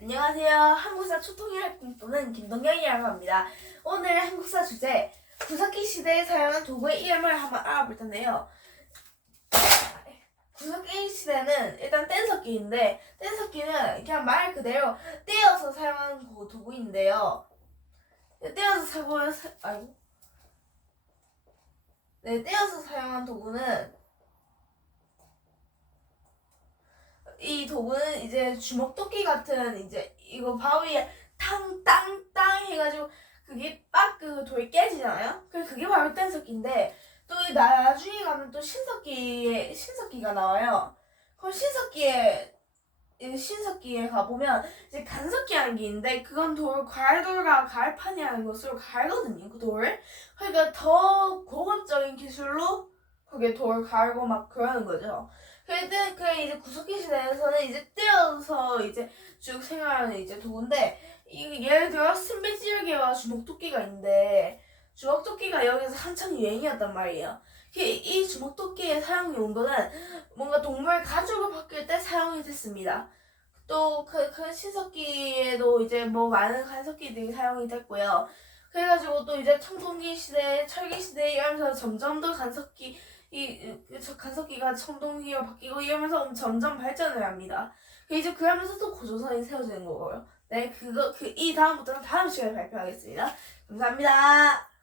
안녕하세요. 한국사 초통일학 공부는 김동경이라고 합니다. 오늘 한국사 주제 구석기 시대에 사용한 도구의 이름을 한번 알아볼 텐데요. 구석기 시대는 일단 뗀석기인데 뗀석기는 그냥 말 그대로 떼어서 고- 도구인데요. 떼어서 사용한 사- 아이고 네 떼어서 사용한 도구는 이 도구는 이제 주먹도끼 같은 이제 이거 바위에 탕땅땅 해가지고 그게 빡 그 돌 깨지잖아요. 그 그게 바로 뗀석기인데 또이 나중에 가면 또 신석기에 신석기가 나와요. 그럼 신석기에 이 신석기에 가보면 이제 간석기라는 게 있는데 그건 돌 갈돌과 갈판이라는 것으로 갈거든요. 그 돌을. 그러니까 더 고급적인 기술로 그게 돌 갈고 막 그러는 거죠. 근데 그 이제 구석기 시대에서는 이제 떼어서 이제 쭉 생활하는 이제 도구인데 이 예를 들어 신비지르기와 주먹토끼가 있는데 주먹토끼가 여기서 한창 유행이었단 말이에요. 그이 주먹토끼의 사용 용도는 뭔가 동물 가죽을 벗길 때 사용이 됐습니다. 또그 그 신석기에도 이제 뭐 많은 간석기들이 사용이 됐고요. 그래가지고 또 이제 청동기 시대, 철기 시대 이러면서 점점 더 간석기 이, 이저 간석기가 청동기로 바뀌고 이러면서 점점 발전을 합니다. 그 이제 그러면서 또 고조선이 세워지는 거고요. 네, 그거 그 이 다음부터는 다음 시간에 발표하겠습니다. 감사합니다.